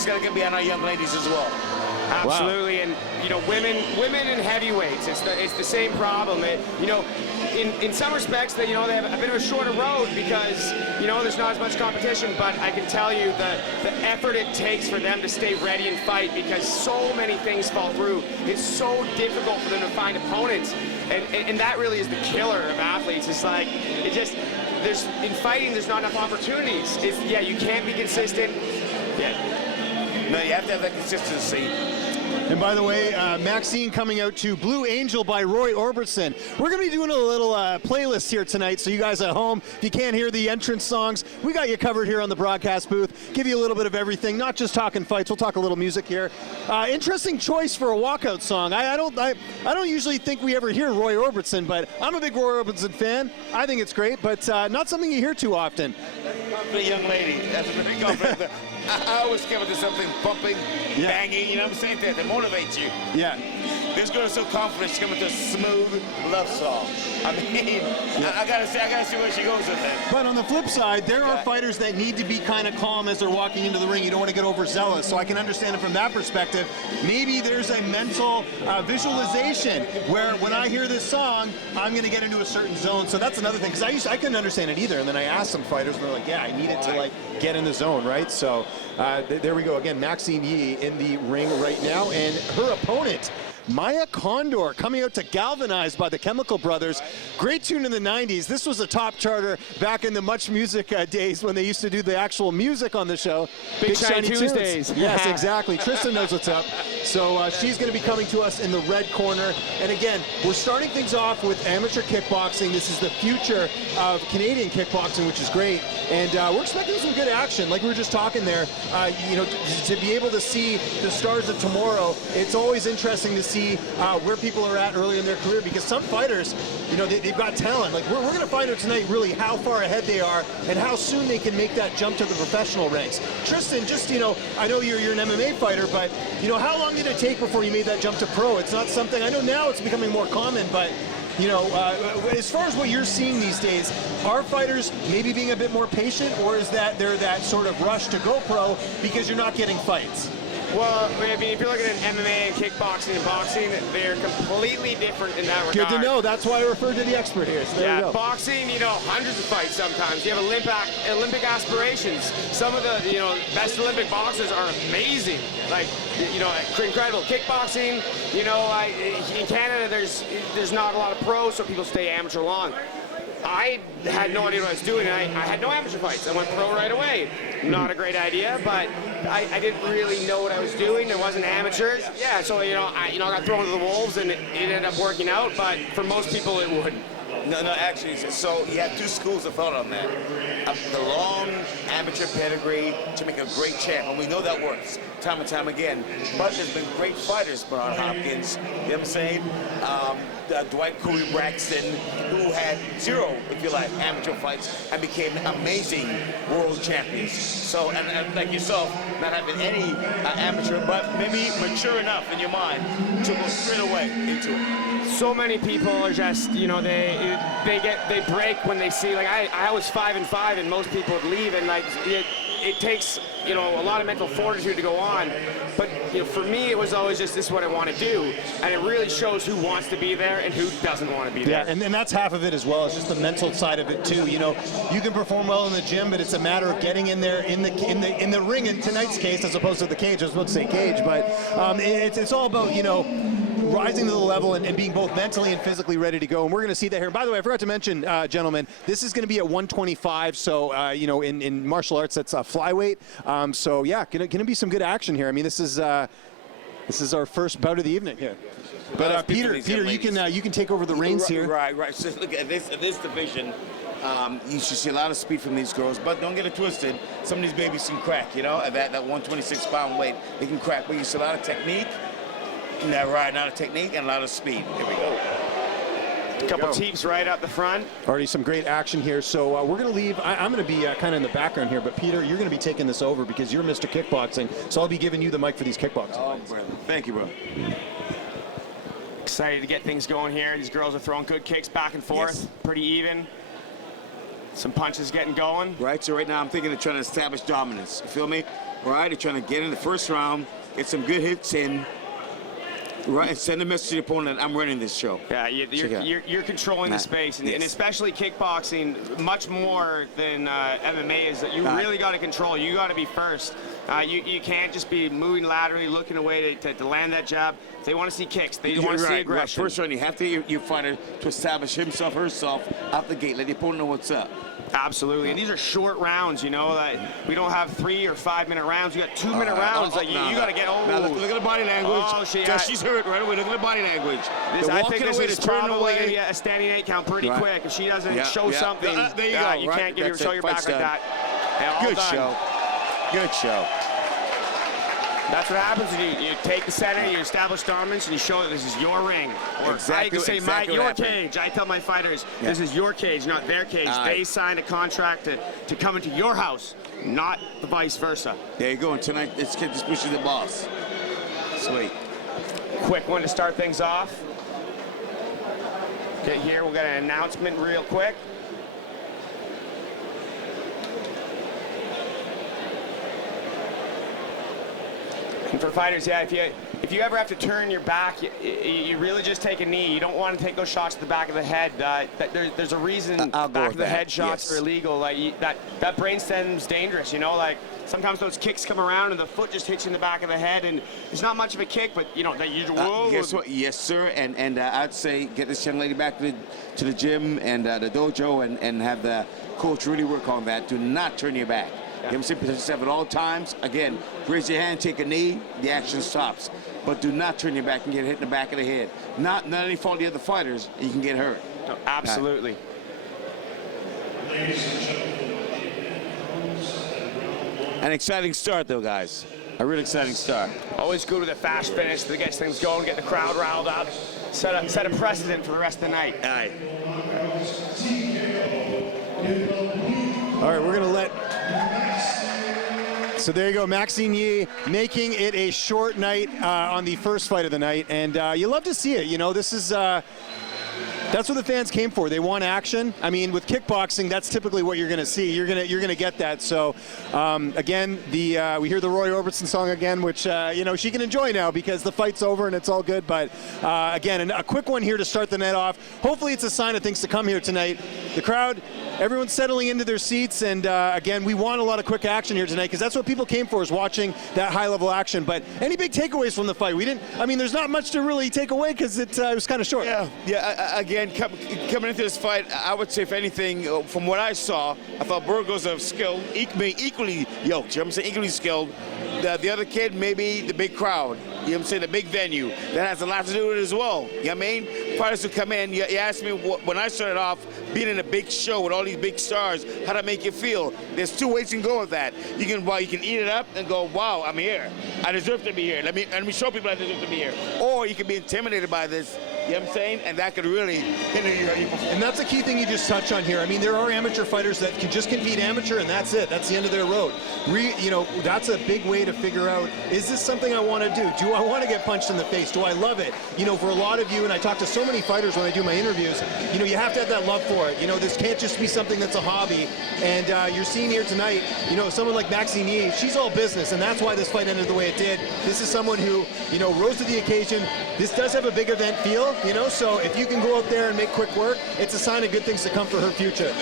she's going to be on our young ladies as well. Absolutely, wow. And you know, women in heavyweights, it's the same problem. You know, in some respects, they have a bit of a shorter road because there's not as much competition. But I can tell you the effort it takes for them to stay ready and fight, because so many things fall through. It's so difficult for them to find opponents, and that really is the killer of athletes. It's like in fighting, there's not enough opportunities. You can't be consistent. No, you have to have that consistency. And by the way, Maxine coming out to Blue Angel by Roy Orbison. We're going to be doing a little playlist here tonight, so you guys at home, if you can't hear the entrance songs, we got you covered here on the broadcast booth. Give you a little bit of everything, not just talking fights. We'll talk a little music here. Interesting choice for a walkout song. I don't usually think we ever hear Roy Orbison, but I'm a big Roy Orbison fan. I think it's great, but not something you hear too often. Confident young lady. That's a very confident. I always give it to something bumping, banging, you know what I'm saying, that motivates you. Yeah. This girl is so confident, she's coming to a smooth love song. I mean, I gotta see where she goes with it. But on the flip side, there are fighters that need to be kind of calm as they're walking into the ring. You don't want to get overzealous, so I can understand it from that perspective. Maybe there's a mental visualization where when I hear this song, I'm going to get into a certain zone. So that's another thing, because I couldn't understand it either. And then I asked some fighters, and they're like, yeah, I need it to like get in the zone, right? So there we go. Again, Maxine Yee in the ring right now, and her opponent, Mya Kondor, coming out to Galvanized by the Chemical Brothers. Great tune in the 90s. This was a top charter back in the Much Music days when they used to do the actual music on the show. Big Shiny Tuesdays. Tunes. Yes, exactly. Tristan knows what's up. So she's going to be coming to us in the red corner. And again, we're starting things off with amateur kickboxing. This is the future of Canadian kickboxing, which is great. And we're expecting some good action. Like we were just talking there, to be able to see the stars of tomorrow, it's always interesting to see where people are at early in their career, because some fighters, they've got talent. Like we're going to find out tonight really how far ahead they are and how soon they can make that jump to the professional ranks. Tristan, just, I know you're an MMA fighter, but, how long did it take before you made that jump to pro? It's not something, I know now it's becoming more common, but as far as what you're seeing these days, are fighters maybe being a bit more patient, or is that they're that sort of rush to go pro because you're not getting fights? Well, I mean, if you're looking at MMA and kickboxing and boxing, they're completely different in that regard. Good to know. That's why I referred to the expert here. So there you go. Boxing, hundreds of fights sometimes. You have Olympic aspirations. Some of the, best Olympic boxers are amazing. Like, incredible. Kickboxing, in Canada, there's not a lot of pros, so people stay amateur long. I had no idea what I was doing, and I had no amateur fights. I went pro right away. Not a great idea, but I didn't really know what I was doing. There wasn't amateurs. Yeah, so, I got thrown to the wolves, and it ended up working out, but for most people, it wouldn't. No, actually, so you have two schools of thought on that. The long amateur pedigree to make a great champ, and we know that works time and time again. But there's been great fighters, Bernard Hopkins, you know what I'm saying? Dwight Cody Braxton, who had zero, if you like, amateur fights and became amazing world champions. So, and like yourself, not having any amateur, but maybe mature enough in your mind to go straight away into it. So many people are just, they break when they see, like I was 5-5, and most people would leave, and like it takes a lot of mental fortitude to go on. But for me, it was always just, this is what I want to do, and it really shows who wants to be there and who doesn't want to be there. Yeah, and that's half of it as well. It's just the mental side of it too. You can perform well in the gym, but it's a matter of getting in there in the ring. In tonight's case, as opposed to the cage. I was about to say cage, but it's all about rising to the level and being both mentally and physically ready to go. And we're going to see that here. By the way, I forgot to mention, gentlemen, this is going to be at 125. So, in martial arts, that's flyweight. So, yeah, going to be some good action here. I mean, this is our first bout of the evening here. But Peter, you can take over the reins here. Right. So look at this division. You should see a lot of speed from these girls, but don't get it twisted. Some of these babies can crack, at that 126-pound weight, they can crack. But you see a lot of technique. A lot of technique and a lot of speed. Here we go. A couple teeps right up the front. Already some great action here. So we're going to leave. I'm going to be kind of in the background here, but Peter, you're going to be taking this over because you're Mr. Kickboxing. So I'll be giving you the mic for these kickboxing. Oh, brother. Thank you, bro. Excited to get things going here. These girls are throwing good kicks back and forth, pretty even. Some punches getting going. Right, so right now I'm thinking of trying to establish dominance. You feel me? All right, they're trying to get in the first round, get some good hits in, right, and send a message to the opponent that I'm running this show. Yeah, you're controlling the space, and especially kickboxing, much more than MMA, is that you really got to control. You got to be first. You can't just be moving laterally, looking away to land that jab. They want to see kicks. They want to see aggression. First round, you have to get your fighter to establish himself, herself, out the gate. Let the opponent know what's up. Absolutely, and these are short rounds, you know. We don't have 3 or 5 minute rounds. We got 2 minute rounds. You got to get. Now look at the body language. Oh, she's hurt right away. Look at the body language. I think this is probably going to be a standing 8 count pretty quick. If she doesn't show something, there you go. You can't show your back like that. Good show. Good show. That's what happens when you take the center, you establish dominance, and you show that this is your ring. Or I can say your cage. I tell my fighters, this is your cage, not their cage. They signed a contract to come into your house, not the vice versa. There you go. And tonight, this kid just pushes the boss. Sweet. Quick one to start things off. Okay, here we'll get an announcement real quick. And for fighters, if you ever have to turn your back, you really just take a knee. You don't want to take those shots to the back of the head. There's a reason back of the head shots are illegal. That brainstem's dangerous, you know. Sometimes those kicks come around and the foot just hits you in the back of the head, and it's not much of a kick, but you know that you. Guess what? Yes, sir. And I'd say get this young lady back to the gym and the dojo and have the coach really work on that. Do not turn your back. You have to say position 7 at all times. Again, raise your hand, take a knee, the action stops. But do not turn your back and get hit in the back of the head. Not any fault of the other fighters, you can get hurt. No, absolutely. An exciting start, though, guys. A real exciting start. Always good with a fast finish that gets things going, get the crowd riled up, set a precedent for the rest of the night. Aye. All right, we're going to let... So there you go, Maxine Yee making it a short night on the first fight of the night. And you love to see it. You know, this is... That's what the fans came for. They want action. I mean, with kickboxing, that's typically what you're going to see. You're going to get that. So, again, we hear the Roy Orbison song again, which you know, she can enjoy now because the fight's over and it's all good. But again, a quick one here to start the night off. Hopefully, it's a sign of things to come here tonight. The crowd, everyone's settling into their seats, and again, we want a lot of quick action here tonight because that's what people came for, is watching that high-level action. But any big takeaways from the fight? We didn't. I mean, there's not much to really take away because it was kind of short. Yeah. Again, coming into this fight, I would say, if anything, from what I saw, I thought Burgos of skill, equally yoked. You know what I'm saying? Equally skilled. The other kid, maybe the big crowd. You know what I'm saying? The big venue. That has a lot to do with it as well. You know what I mean? Fighters who come in, you asked me when I started off, being in a big show with all these big stars, how that make you feel? There's 2 ways you can go with that. You can eat it up and go, wow, I'm here. I deserve to be here. Let me show people I deserve to be here. Or you can be intimidated by this. You know what I'm saying? And that could really hinder your performance. And that's a key thing you just touched on here. I mean, there are amateur fighters that can just compete amateur, and that's it. That's the end of their road. You know, that's a big way to figure out, is this something I want to do? Do I want to get punched in the face? Do I love it? You know, for a lot of you, and I talk to so many fighters when I do my interviews, you know, you have to have that love for it. You know, this can't just be something that's a hobby. And you're seeing here tonight, you know, someone like Maxine Yee, she's all business, and that's why this fight ended the way it did. This is someone who, you know, rose to the occasion. This does have a big event feel, you know, so if you can go out there and make quick work, it's a sign of good things to come for her future.